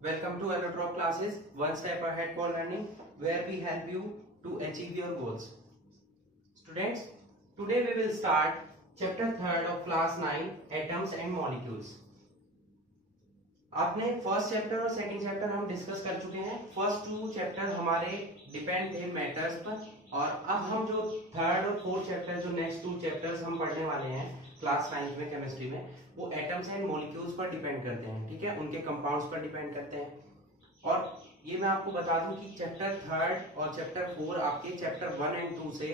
Welcome to Allotrop classes, one step ahead for learning, where we help you to achieve your goals. Students, today we will start chapter 3rd of class 9, atoms and molecules. आपने first chapter और second chapter हम discuss कर चुके हैं. First to chapter हमारे depend थे matters पर, और अब हम जो थर्ड और फोर्थ चैप्टर, जो नेक्स्ट टू चैप्टर्स हम पढ़ने वाले हैं क्लास 9 में केमिस्ट्री में, वो एटम्स एंड मॉलिक्यूल्स पर डिपेंड करते हैं. ठीक है, उनके कंपाउंड्स पर डिपेंड करते हैं. और ये मैं आपको बता दूं कि चैप्टर 3 और चैप्टर 4 आपके चैप्टर 1 एंड 2 से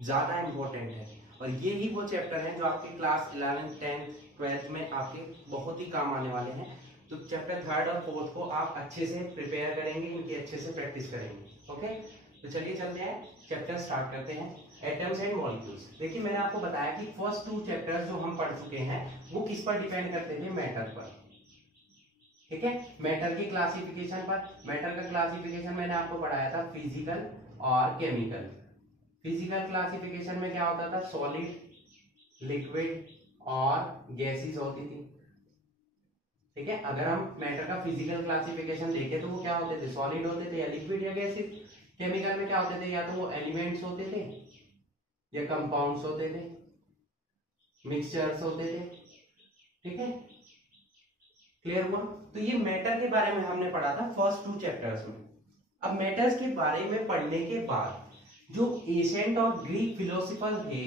ज्यादा इंपॉर्टेंट है, और ये ही वो चैप्टर हैं जो आपके क्लास 11, 10, 12 में आपके बहुत ही काम आने वाले हैं. तो चैप्टर 3 और 4 को आप अच्छे से प्रिपेयर करेंगे, इनकी अच्छे से प्रैक्टिस करेंगे. ओके, तो चलिए चलते हैं, चैप्टर स्टार्ट करते हैं. Atoms and molecules. देखिए, मैंने आपको बताया कि फर्स्ट टू चैप्टर्स जो हम पढ़ चुके हैं वो किस पर डिपेंड करते थे? मैटर पर. ठीक है, मैटर की क्लासिफिकेशन पर. मैटर का क्लासिफिकेशन मैंने आपको पढ़ाया था फिजिकल और केमिकल. फिजिकल क्लासिफिकेशन में क्या होता था? सॉलिड, लिक्विड और गैसेस होती थी. ठीक है, अगर हम मैटर का फिजिकल क्लासिफिकेशन देखें तो वो क्या होते थे? सॉलिड होते थे या लिक्विड या गैसेस. केमिकल में क्या होते थे? या तो वो एलिमेंट्स होते थे या कंपाउंड्स होते थे, मिक्सचर्स होते थे. ठीक है, क्लियर हुआ? तो ये मैटर के बारे में हमने पढ़ा था फर्स्ट टू चैप्टर्स में. अब मैटर्स के बारे में पढ़ने के बाद जो एशियंट और ग्रीक फिलोसोफर थे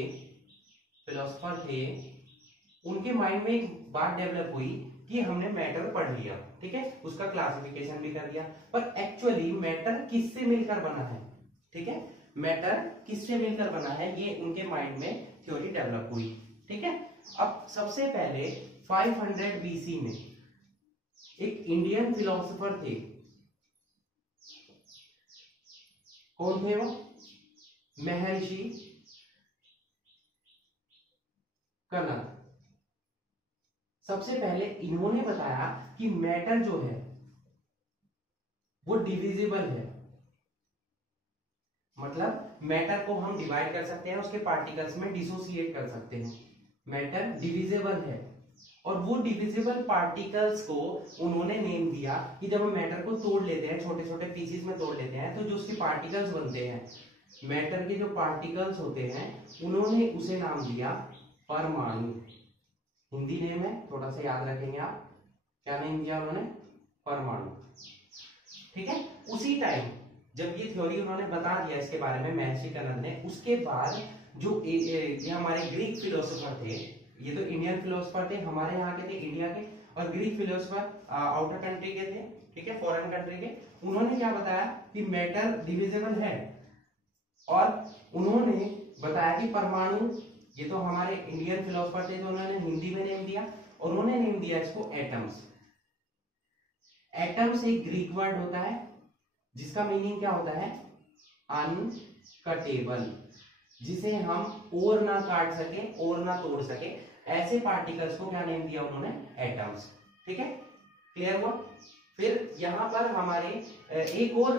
उनके माइंड में एक बात डेवलप हुई कि हमने मैटर पढ़ लिया, ठीक है, उसका क्लासिफिकेशन भी कर दिया, पर एक्चुअली मैटर किससे मिलकर बना है? ठीक है, मैटर किससे मिलकर बना है, ये उनके माइंड में थ्योरी डेवलप हुई. ठीक है, अब सबसे पहले 500 बीसी में एक इंडियन फिलोसोफर थे. कौन थे वो? महर्षि कनद. सबसे पहले इन्होंने बताया कि मैटर जो है वो डिविजिबल है. मतलब मैटर को हम डिवाइड कर सकते हैं, उसके पार्टिकल्स में डिसोसिएट कर सकते हैं. मैटर डिविजिबल है, और वो डिविजिबल पार्टिकल्स को उन्होंने नेम दिया कि जब हम मैटर को तोड़ लेते हैं, छोटे छोटे पीसेस में तोड़ लेते हैं, तो जो उसके पार्टिकल्स बनते हैं, मैटर के जो पार्टिकल्स होते हैं, उन्होंने उसे नाम दिया परमाणु. हिंदी नेम है, थोड़ा सा याद रखेंगे आप. क्या नेम दिया उन्होंने? परमाणु. ठीक है, उसी टाइम जब ये थ्योरी उन्होंने बता दिया इसके बारे में महर्षि कनद ने, उसके बाद जो ये हमारे ग्रीक फिलोसोफर थे, ये तो इंडियन फिलोसोफर थे, हमारे यहाँ के थे, इंडिया के, और ग्रीक फिलोसोफर आउटर कंट्री के थे. ठीक है, फॉरेन कंट्री के. उन्होंने क्या बताया कि मैटर डिविजिबल है, और उन्होंने बताया कि परमाणु, ये तो हमारे इंडियन फिलोसोफर थे, जो उन्होंने हिंदी में नेम दिया, और उन्होंने नेम दिया इसको एटम्स. एटम्स एक ग्रीक वर्ड होता है जिसका मीनिंग क्या होता है? अनकटेबल, जिसे हम और ना काट सके और ना तोड़ सके, ऐसे पार्टिकल्स को क्या नेम दिया उन्होंने? एटम्स. ठीक है, क्लियर हुआ? फिर यहां पर हमारे एक और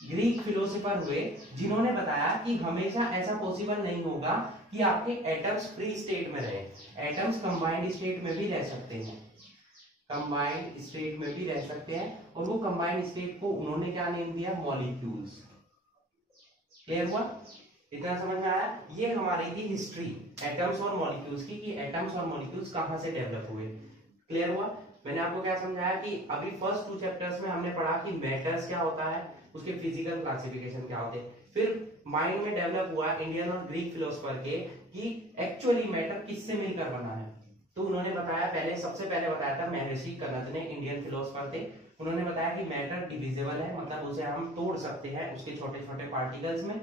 ग्रीक फिलोसोफर हुए जिन्होंने बताया कि हमेशा ऐसा पॉसिबल नहीं होगा कि आपके एटम्स फ्री स्टेट में रहे. एटम्स कंबाइंड स्टेट में भी रह सकते हैं, कंबाइंड स्टेट में भी रह सकते हैं, और वो कंबाइंड स्टेट को उन्होंने क्या नेम दिया? मॉलिक्यूल्स. क्लियर हुआ? इतना समझ में आया? ये हमारी की हिस्ट्री एटम्स और मॉलिक्यूल्स की, कि एटम्स और मॉलिक्यूल्स कहां से डेवलप हुए. क्लियर हुआ? मैंने आपको क्या समझाया कि अभी फर्स्ट टू चैप्टर्स में हमने पढ़ा कि मैटर्स क्या होता है, उसके फिजिकल क्लासिफिकेशन क्या होते हैं. फिर माइंड में डेवलप हुआ इंडियन और ग्रीक फिलोसोफर के कि एक्चुअली मैटर किससे मिलकर बना है. तो उन्होंने बताया, पहले सबसे पहले बताया था महर्षि कनद ने, इंडियन फिलोसोफर थे. उन्होंने बताया कि मैटर डिविजिबल है, मतलब उसे हम तोड़ सकते हैं उसके छोटे छोटे पार्टिकल्स में,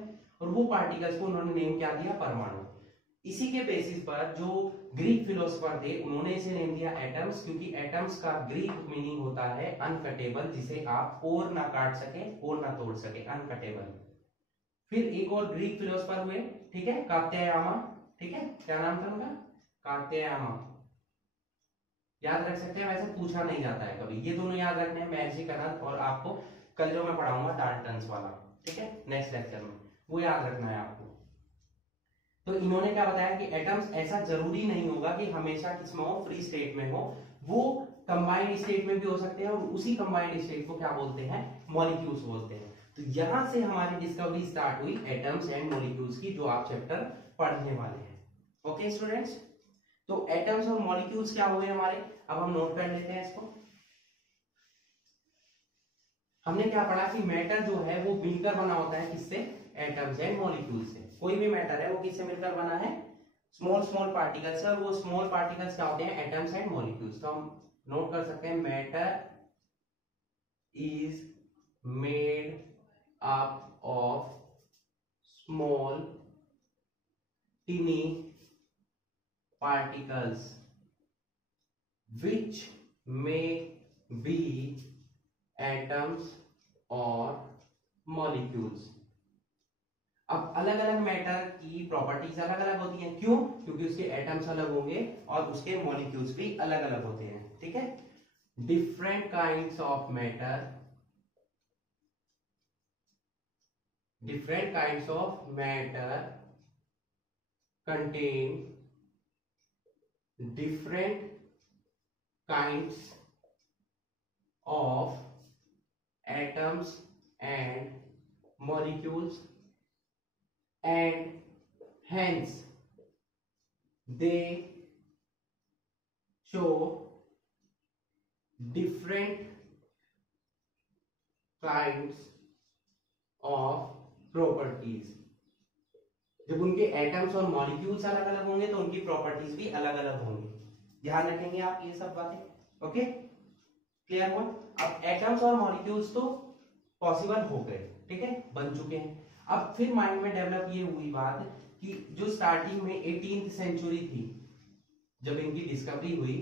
और वो पार्टिकल्स को उन्होंने नेम क्या दिया? परमाणु. इसी के बेसिस पर जो ग्रीक फिलोसोफर थे उन्होंने इसे नेम दिया एटम्स, क्योंकि एटम्स का ग्रीक मीनिंग होता है अनकटेबल, जिसे आप और ना काट सके और ना तोड़ सके, अनकटेबल. फिर एक और ग्रीक फिलोसोफर हुए, ठीक है, कात्यायन. ठीक है, क्या नाम था उनका? कात्यायन. याद रख सकते हैं, वैसे पूछा नहीं जाता है कभी. ये दोनों याद रखने हैं, महर्षि कनद, और आपको कल जो मैं पढ़ाऊंगा डाल्टन्स वाला, ठीक है, नेक्स्ट लेक्चर में, वो याद रखना है आपको. तो इन्होंने क्या बताया कि एटम्स ऐसा जरूरी नहीं होगा कि हमेशा किसमें हो? फ्री स्टेट में हो. वो कंबाइंड स्टेट में भी हो सकते हैं, और उसी कंबाइंड स्टेट को क्या बोलते हैं, मॉलिक्यूल्स बोलते हैं। तो यहां से हमारी डिस्कवरी स्टार्ट हुई एटम्स एंड मॉलिक्यूल्स की, जो आप चैप्टर पढ़ने वाले हैं। ओके स्टूडेंट्स, तो एटम्स और मॉलिक्यूल्स क्या हुए हमारे, अब हम नोट कर लेते हैं इसको। हमने क्या पढ़ा कि मैटर जो है वो मिलकर बना होता है, किससे, एटम्स एंड मॉलिक्यूल्स से। कोई भी मैटर है वो किससे मिलकर बना है, स्मॉल स्मॉल पार्टिकल्स से, और वो स्मॉल पार्टिकल्स क्या होते हैं, एटम्स एंड मॉलिक्यूल्स। तो हम नोट कर सकते हैं, matter is made up of small tiny particles which may be atoms or molecules। अब अलग अलग मैटर की प्रॉपर्टीज अलग अलग होती हैं, क्यों, क्योंकि उसके एटम्स अलग होंगे और उसके मॉलिक्यूल्स भी अलग अलग होते हैं, ठीक है। Different kinds of matter, different kinds of matter contain different kinds of atoms and molecules, and hence they show different kinds of properties। जब उनके एटम्स और मॉलिक्यूल्स अलग अलग होंगे तो उनकी प्रॉपर्टीज भी अलग अलग होंगी। ध्यान रखेंगे आप ये सब बातें। ओके, क्लियर हुआ। अब एटम्स और मॉलिक्यूल्स तो पॉसिबल हो गए, ठीक है, बन चुके हैं। अब फिर माइंड में डेवलप ये हुई बात कि जो स्टार्टिंग में 18th सेंचुरी थी, जब इनकी डिस्कवरी हुई,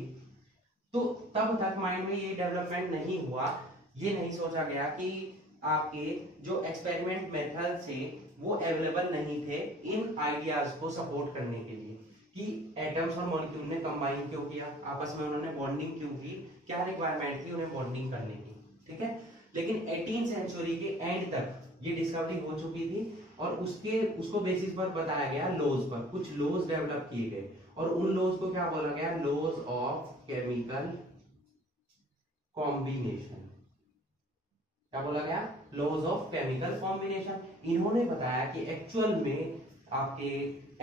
तो तब तक माइंड में ये डेवलपमेंट नहीं हुआ, ये नहीं सोचा गया कि आपके जो एक्सपेरिमेंट मेथड से वो अवेलेबल नहीं थे इन आइडियाज को सपोर्ट करने के लिए, कि एटम्स और मॉलिक्यूल ने कंबाइन क्यों किया, आपस में उन्होंने बॉन्डिंग क्यों की, क्या रिक्वायरमेंट थी उन्हें बॉन्डिंग करने की, ठीक है। लेकिन 18th सेंचुरी के एंड तक ये डिस्कवरी हो चुकी थी, और उसको बेसिस पर बताया गया लॉज पर, कुछ लॉज डेवलप किए गए, और उन लॉज को क्या बोला गया, लॉज ऑफ केमिकल कॉम्बिनेशन। क्या बोला गया, लॉज ऑफ केमिकल कॉम्बिनेशन। इन्होंने बताया कि एक्चुअल में आपके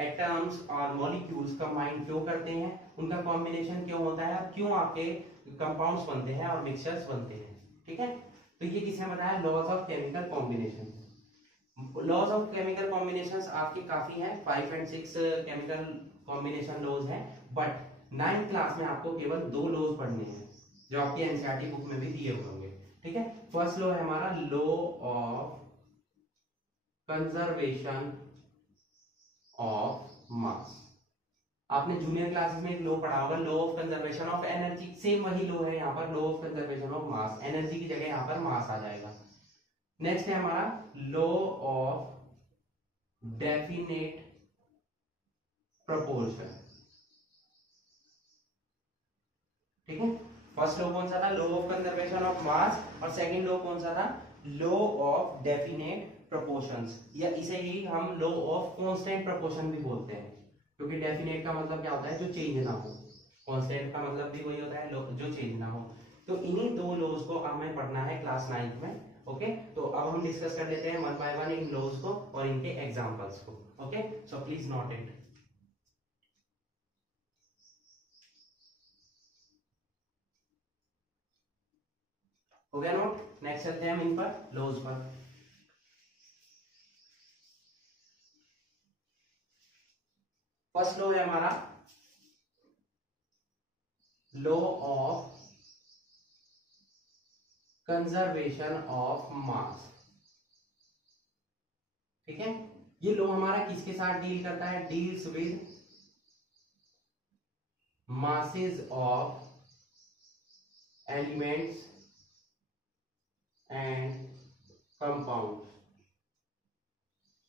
एटम्स और मॉलिक्यूल्स कंबाइन क्यों करते हैं, उनका कॉम्बिनेशन क्यों होता है, क्यों आपके कंपाउंड्स बनते हैं और मिक्सचर्स बनते हैं, ठीक है। तो ये किसने बताया, laws of chemical combination. Laws of chemical combinations आपके काफी हैं, 5 और 6 केमिकल कॉम्बिनेशन लॉज हैं, बट 9th क्लास में आपको केवल 2 लॉज पढ़ने हैं, जो आपकी एनसीईआरटी बुक में भी दिए हुए होंगे, ठीक है। फर्स्ट लॉ है हमारा लॉ ऑफ कंजर्वेशन ऑफ मास। आपने जूनियर क्लासेस में एक लॉ पढ़ा होगा, law of conservation of energy. Same वही लॉ है यहाँ पर, law of conservation of mass, energy की जगह यहाँ पर मास आ जाएगा। नेक्स्ट है हमारा लॉ ऑफ डेफिनेट प्रोपोर्शन, ठीक है। फर्स्ट लॉ कौन सा था, लॉ ऑफ कंजर्वेशन ऑफ मास, और सेकंड लॉ कौन सा था, लॉ ऑफ डेफिनेट प्रोपोर्शंस, या इसे ही हम लॉ ऑफ कांस्टेंट प्रोपोर्शन भी बोलते हैं, क्योंकि डेफिनेट का मतलब क्या होता है, जो चेंज ना हो, कांस्टेंट का मतलब भी वही होता है, जो चेंज ना हो। तो इन्हीं 2 लॉज को हमें पढ़ना है क्लास 9th में। ओके, तो अब हम डिस्कस कर लेते हैं 1 by 1 इन लॉज को और इनके एग्जांपल्स को। Okay, so please note it. हो गया नोट। नेक्स्ट चलते हैं हम इन पर, लॉज पर। फर्स्ट लॉ है हमारा लॉ ऑफ कंजर्वेशन ऑफ मास, ठीक है। ये लॉ हमारा किसके साथ डील करता है, deals with masses of elements and compounds।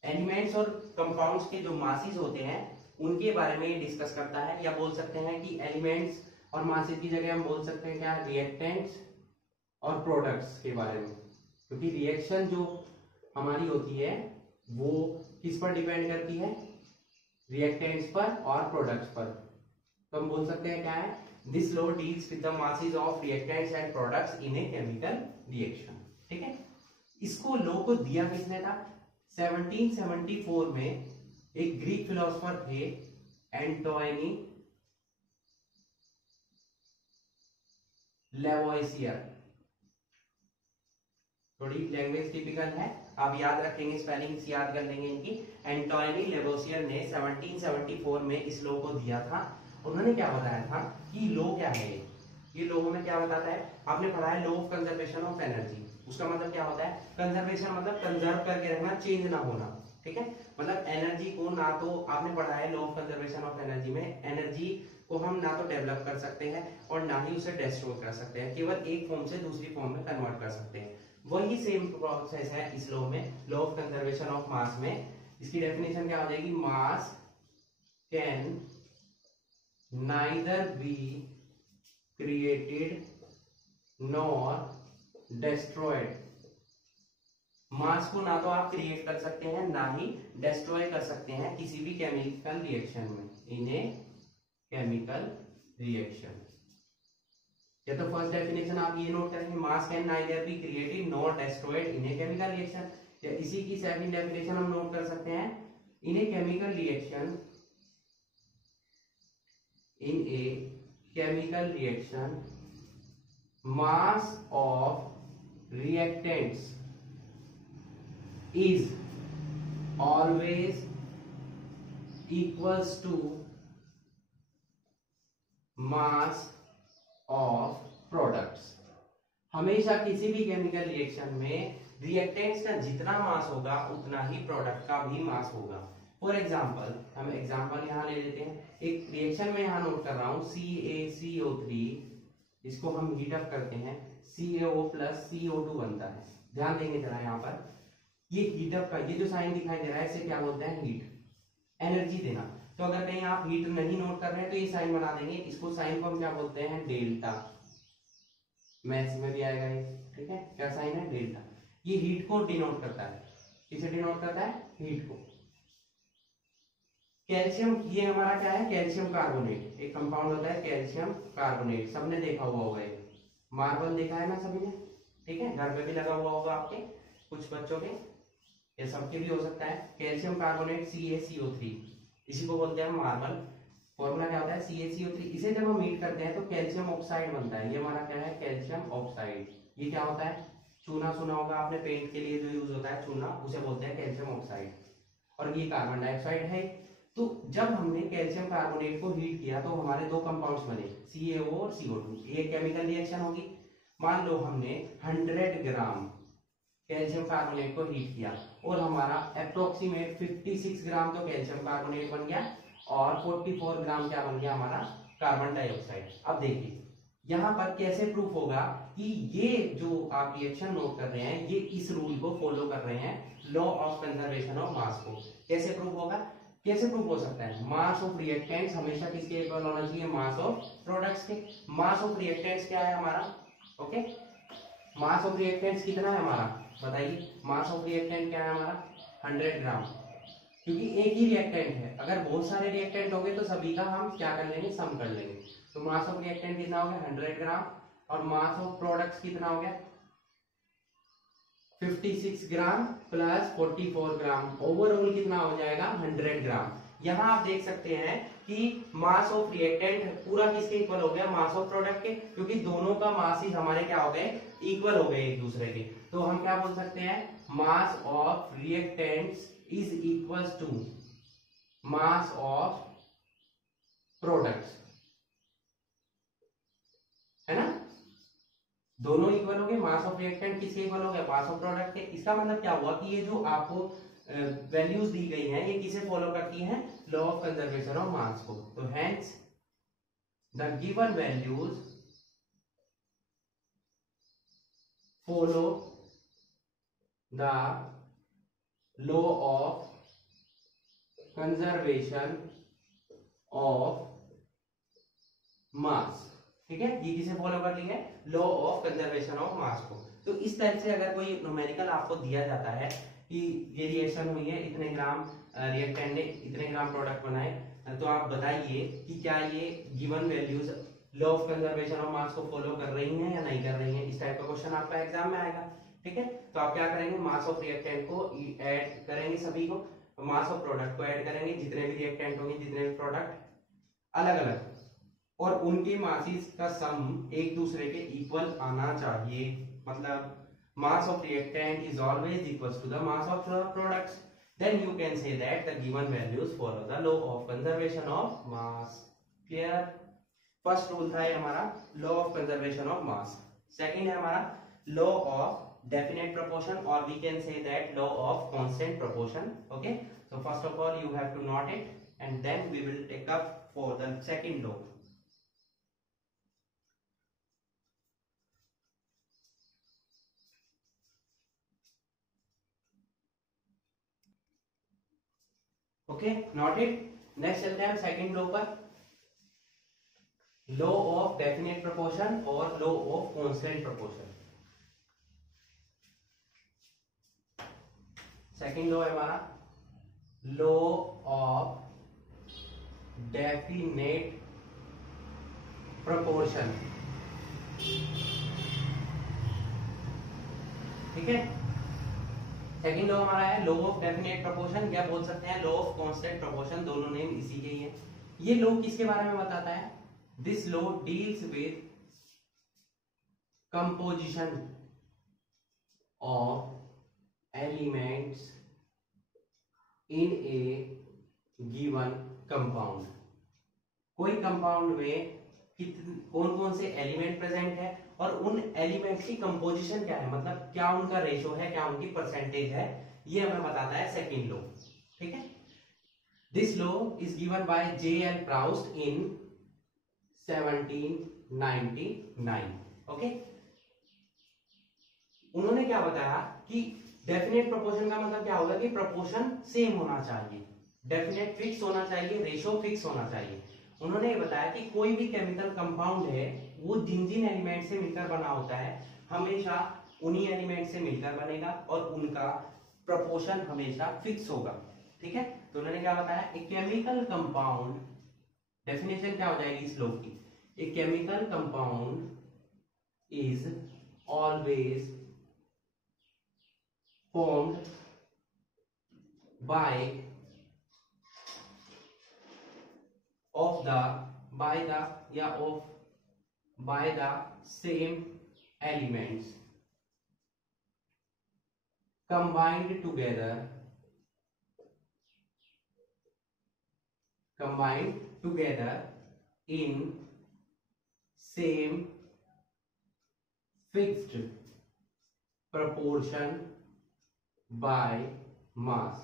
Elements और कंपाउंड्स के जो मासेस होते हैं उनके बारे में ये डिस्कस करता है, या बोल सकते हैं कि एलिमेंट्स और मासेस की जगह हम बोल सकते हैं क्या, रिएक्टेंट्स और प्रोडक्ट्स के बारे में, क्योंकि रिएक्शन जो हमारी होती है वो किस पर डिपेंड करती है, रिएक्टेंट्स पर और प्रोडक्ट्स पर। तो हम बोल सकते हैं क्या है, this law deals with the masses of reactants and products in a chemical reaction. ठीक है, इसको लॉ को दिया किसने था? 1774 में एक ग्रीक फिलोसोफर थे एंटोनी लेवोइसियर। थोड़ी लैंग्वेज टिपिकल है, आप याद रखेंगे, स्पेलिंग्स याद कर लेंगे इनकी। एंटोनी लेवोइसियर ने 1774 में इस लॉ को दिया था। उन्होंने क्या बताया था कि लॉ क्या है, ये लॉ में क्या बताता है? आपने पढ़ा है law of conservation of energy. उसका मतलब क्या होता है? कंजर्वेशन मतलब कंजर्व करके रखना, चेंज ना होना। ठीक है, मतलब एनर्जी को ना तो आपने पढ़ा है law of conservation of energy में, एनर्जी को हम ना तो डेवलप कर सकते हैं और ना ही उसे डिस्ट्रॉय कर सकते हैं, केवल एक फॉर्म से दूसरी फॉर्म में कन्वर्ट कर सकते हैं। वही सेम प्रोसेस है इस लॉ में, law of conservation of mass में। इसकी डेफिनेशन क्या हो जाएगी? Mass can neither be created nor destroyed. Mass को ना तो आप क्रिएट कर सकते हैं ना ही डिस्ट्रॉय कर सकते हैं किसी भी केमिकल रिएक्शन में, इन ए केमिकल रिएक्शन। या तो फर्स्ट डेफिनेशन आप ये नोट करेंगे, मास can neither be created nor destroyed in a chemical reaction. या इसी की सेकंड डेफिनेशन हम नोट कर सकते हैं, in a chemical reaction, in a chemical reaction mass of reactants is always equals to mass of products। हमेशा किसी भी केमिकल रिएक्शन में रिएक्टेंट्स का जितना मास होगा उतना ही प्रोडक्ट का भी मास होगा। फॉर एग्जाम्पल, हम एग्जाम्पल यहां ले लेते हैं, एक रिएक्शन में यहां नोट कर रहा हूं CaCO3, इसको हम हीट अप करते हैं, CaO प्लस CO2 बनता है। ध्यान देंगे जरा यहाँ पर, ये हीट अप का ये जो साइन दिखाई दे रहा है इसे क्या बोलते हैं? हीट, एनर्जी देना। तो अगर कहीं आप हीट नहीं नोट कर रहे हैं तो ये साइन बना देंगे, इसको साइन को हम क्या बोलते हैं? डेल्टा। मैथ्स में भी आएगा ये। ठीक है, क्या साइन है? डेल्टा। ये हीट को डिनोट करता है, किसे डिनोट करता है? हीट को। कैल्शियम, ये हमारा क्या है? कैल्शियम कार्बोनेट, एक कंपाउंड होता है कैल्शियम कार्बोनेट, सबने देखा हुआ होगा, मार्बल देखा है ना सभी ने? ठीक है, घर पे भी लगा हुआ होगा आपके कुछ बच्चों के, या सबके भी हो सकता है। कैल्शियम कार्बोनेट CaCO3, इसी को बोलते हैं मार्बल। फॉर्मूला क्या होता है? CaCO3। इसे जब हम हीट करते हैं तो कैल्शियम ऑक्साइड बनता है। ये हमारा क्या है? Calcium oxide. ये क्या होता है? चूना सुना होगा आपने, पेंट के लिए जो यूज होता है चूना, उसे बोलते हैं कैल्शियम ऑक्साइड। और ये कार्बन डाइऑक्साइड है। तो जब हमने कैल्शियम कार्बोनेट को हीट किया तो हमारे दो कंपाउंड्स बने, CaO और CO2। ये केमिकल रिएक्शन होगी। मान लो हमने 100 ग्राम कैल्शियम कार्बोनेट को हीट किया और हमारा अप्रोक्सीमेट 56 ग्राम तो कैल्शियम कार्बोनेट बन गया और 44 ग्राम क्या बन गया? हमारा कार्बन डाइऑक्साइड। अब देखिए यहाँ पर कैसे प्रूफ होगा कि ये जो आप रिएक्शन नोट कर रहे हैं ये इस रूल को फॉलो कर रहे हैं, लॉ ऑफ कंजर्वेशन ऑफ मास को। कैसे प्रूफ होगा? कैसे प्रूफ हो सकता है? मास ऑफ रिएक्टेंट्स हमेशा किसके इक्वल होना चाहिए? मास ऑफ प्रोडक्ट्स के। मास ऑफ रिएक्टेंट्स क्या है हमारा? ओके, मास ऑफ रिएक्टेंट्स कितना है हमारा? बताइए, मास ऑफ रिएक्टेंट क्या है हमारा? 100 ग्राम, क्योंकि एक ही रिएक्टेंट है। अगर बहुत सारे रिएक्टेंट होंगे तो सभी का हम क्या कर लेंगे? सम कर लेंगे। तो मास ऑफ रिएक्टेंट कितना हो गया? 100 ग्राम। और मास ऑफ प्रोडक्ट्स कितना हो गया? 56 ग्राम प्लस 44 ग्राम, ओवरऑल कितना हो जाएगा? 100 ग्राम। यहाँ आप देख सकते हैं कि मास ऑफ रिएक्टेंट पूरा किसके इक्वल हो गया? मास ऑफ प्रोडक्ट के, क्योंकि दोनों का मास ही हमारे क्या हो गए? इक्वल हो गए एक दूसरे के। तो हम क्या बोल सकते हैं? Mass of reactants is equal to mass of products, है ना? दोनों इक्वल हो गए। मास ऑफ रिएक्टेंट किसके इक्वल हो गया? मास ऑफ प्रोडक्ट के। इसका मतलब क्या हुआ कि ये जो आपको वैल्यूज दी गई हैं ये किसे फॉलो करती हैं? लॉ ऑफ कंजर्वेशन ऑफ मास को। तो hence the given values follow the law of conservation of मास। ठीक है, ये किसे फॉलो कर ली है? लॉ ऑफ कंजर्वेशन ऑफ मास को। तो इस तरह से अगर कोई न्यूमेरिकल आपको दिया जाता है कि ये रिएक्शन हुई है, इतने ग्राम रिएक्टेंट ने इतने ग्राम प्रोडक्ट बनाए, तो आप बताइए कि क्या ये given values law of conservation of मास को फॉलो कर रही हैं या नहीं कर रही हैं, इस टाइप का क्वेश्चन आपका एग्जाम में आएगा। ठीक है, तो आप क्या करेंगे, मास ऑफ रिएक्टेंट को ऐड करेंगे, सभी को मास ऑफ प्रोडक्ट को ऐड करेंगे, जितने भी रिएक्टेंट होंगे, जितने भी प्रोडक्ट अलग अलग, और उनके मासेस का सम एक दूसरे के इक्वल आना चाहिए। मतलब mass of reactant is always equals to the mass of the products. Then you can say that the given values follow the law of conservation of mass. Clear? First rule था ये हमारा law of conservation of mass. Second है हमारा law of definite proportion, और we can say that law of constant proportion. Okay, so first of all you have to note it and then we will take up for the second law. Okay, note it. Next चलते हैं second law पर, law of definite proportion और law of constant proportion. Second law है हमारा law of definite proportion. ठीक है, second law हमारा है लॉ ऑफ डेफिनेट प्रोपोर्शन, या बोल सकते हैं लॉ ऑफ कांस्टेंट प्रोपोर्शन, दोनों नेम इसी के ही है। ये लॉ किसके बारे में बताता है? This law deals with composition of elements in A given compound. कोई कंपाउंड में कौन कौन से एलिमेंट प्रेजेंट है और उन एलिमेंट्स की कंपोजिशन क्या है, मतलब क्या उनका रेशो है, क्या उनकी परसेंटेज है, ये हमें बताता है सेकंड लॉ। ठीक है, this law is given by J.L. Proust in 1799। Okay, उन्होंने क्या बताया कि डेफिनेट प्रोपोर्शन का मतलब क्या होगा कि प्रोपोर्शन सेम होना चाहिए, डेफिनेट फिक्स होना चाहिए, रेशो फिक्स होना चाहिए। उन्होंने ये बताया कि कोई भी केमिकल कंपाउंड है वो जिन जिन एलिमेंट से मिलकर बना होता है हमेशा उन्हीं एलिमेंट से मिलकर बनेगा और उनका प्रोपोर्शन हमेशा फिक्स होगा। ठीक है, तो उन्होंने क्या बताया, ए केमिकल कंपाउंड, डेफिनेशन क्या हो जाएगी इस लॉ की, a chemical compound is always formed by the same elements combined together in same fixed proportion by mass.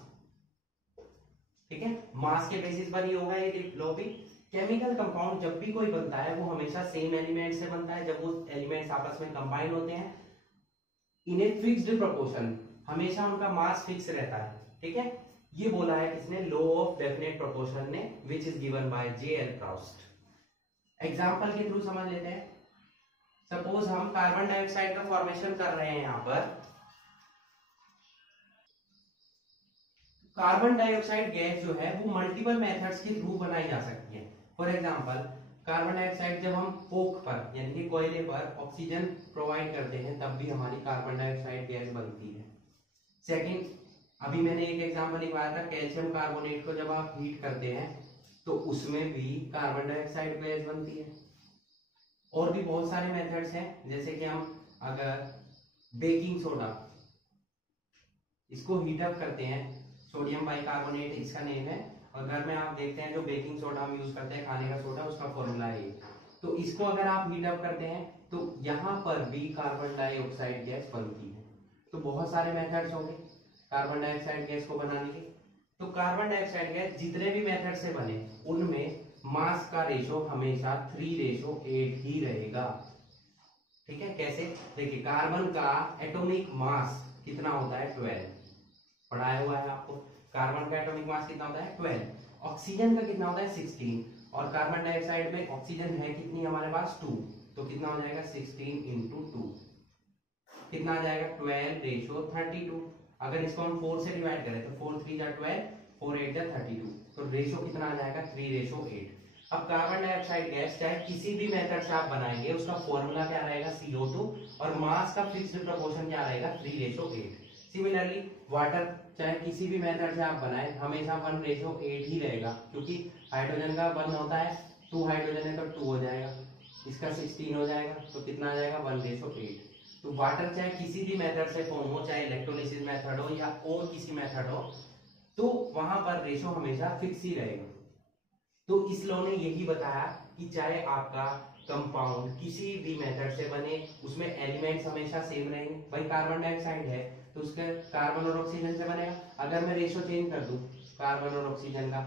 ठीक है, मास के बेसिस पर ही होगा ये लॉ भी। केमिकल कंपाउंड जब भी कोई बनता है वो हमेशा सेम एलिमेंट से बनता है, जब वो एलिमेंट्स आपस में कंबाइन होते हैं इन ए फिक्स्ड प्रोपोर्शन, हमेशा उनका मास फिक्स रहता है। ठीक है, ये बोला है किसने, लॉ ऑफ डेफिनेट प्रोपोर्शन ने, which is given by J.L. Proust। Example के थ्रू समझ लेते हैं। सपोज हम कार्बन डाइऑक्साइड का फॉर्मेशन कर रहे हैं, यहां पर कार्बन डाइऑक्साइड गैस जो है वो मल्टीपल मेथड्स के थ्रू बनाई जा सकती है। फॉर एग्जांपल, कार्बन डाइऑक्साइड जब हम कोक पर यानी कि कोयले पर ऑक्सीजन प्रोवाइड करते हैं तब भी हमारी कार्बन डाइऑक्साइड गैस बनती है। सेकंड, अभी मैंने एक एग्जांपल लिखवाया था, कैल्शियम कार्बोनेट को जब आप हीट करते हैं तो उसमें भी कार्बन डाइऑक्साइड गैस बनती है। और भी बहुत सारे मेथड्स हैं, जैसे कि हम अगर बेकिंग सोडा इसको हीटअप करते हैं, सोडियम बाइकार्बोनेट इसका नेम है, और घर में आप देखते हैं जो बेकिंग सोडा हम यूज करते हैं खाने का सोडा, उसका फॉर्मूला है। तो इसको अगर आप हीटअप करते हैं तो यहाँ पर भी कार्बन डाइऑक्साइड गैस बनती है। तो बहुत सारे मेथड्स होंगे कार्बन डाइऑक्साइड गैस को बनाने के। तो कार्बन डाइऑक्साइड गैस जितने भी मेथड से बने उनमें मास का रेशो हमेशा 3:8 ही रहेगा। ठीक है, कैसे, देखिए कार्बन का एटॉमिक मास कितना होता है, 12, पढ़ाया हुआ है आपको। कार्बन का एटॉमिक मास कितना होता है, 12। ऑक्सीजन का कितना होता है, 16, और कार्बन डाइऑक्साइड में ऑक्सीजन है कितनी हमारे पास, 2, तो कितना हो जाएगा 16 × 2, कितना आ जाएगा 12:32। अगर इसको हम 4 से डिवाइड करें तो 4 3 जा 12, 4 8 जा 32, तो रेशो कितना आ जाएगा 3:8। अब कार्बन डाइऑक्साइड गैस चाहे किसी भी मेथड से आप बनाएंगे उसका फॉर्मूला क्या रहेगा CO2 और मास का फिक्स्ड प्रोपोर्शन क्या रहेगा 3:8। सिमिलरली वाटर चाहे किसी भी मेथड से आप बनाए हमेशा 1:8 ही रहेगा, क्योंकि हाइड्रोजन का 1 होता है, 2 हाइड्रोजन है तो 2 हो जाएगा, इसका 16 हो जाएगा, तो कितना आ जाएगा 1:8। तो वाटर चाहे किसी भी मेथड से फॉर्म हो, चाहे इलेक्ट्रोलिसिस मेथड हो या और किसी मेथड हो, तो वहां पर रेशो हमेशा फिक्स ही रहेगा। तो इस लॉ ने यही बताया कि चाहे आपका कंपाउंड किसी भी मेथड से बने उसमें एलिमेंट्स हमेशा सेम रहेंगे। भाई कार्बन डाइऑक्साइड है तो उसके कार्बन और ऑक्सीजन से बनेगा। अगर मैं रेशो चेंज कर दूं कार्बन और ऑक्सीजन का,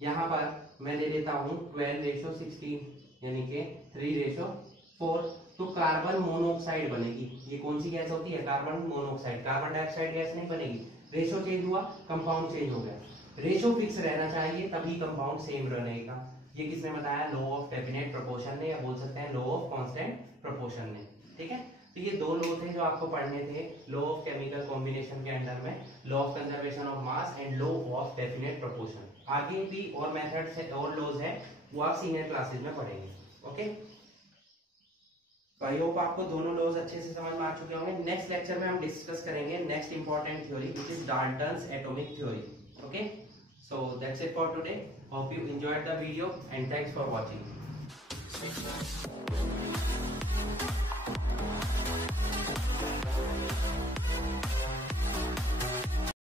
यहां पर मैं ले लेता हूं 12:16 यानी कि 3:4, तो कार्बन मोनोऑक्साइड बनेगी। ये कौन सी गैस होती है? Carbon monoxide. Carbon dioxide gas नहीं बनेगी। रेशो चेंज हुआ, कंपाउंड चेंज हो गया। रेशो फिक्स रहना चाहिए तभी कंपाउंड सेम रहेगा। ये किसने बताया? लॉ ऑफ डेफिनेट प्रोपोर्शन ने, या बोल सकते हैं लॉ ऑफ कांस्टेंट प्रोपोर्शन ने। ठीक है, तो ये दो लॉ थे जो आपको पढ़ने थे लॉ ऑफ केमिकल कॉम्बिनेशन के अंडर में, law of conservation of mass and law of definite proportion. आगे भी और मेथड्स है और लॉज है, वो आप सीनियर क्लासेस में पढ़ेंगे। ओके, आई होप आपको दोनों लॉज अच्छे से समझ में आ चुके होंगे। नेक्स्ट लेक्चर में हम डिस्कस करेंगे next important theory which is Dalton's atomic theory. Okay, so that's it for today. Hope you enjoyed the video and thanks for watching.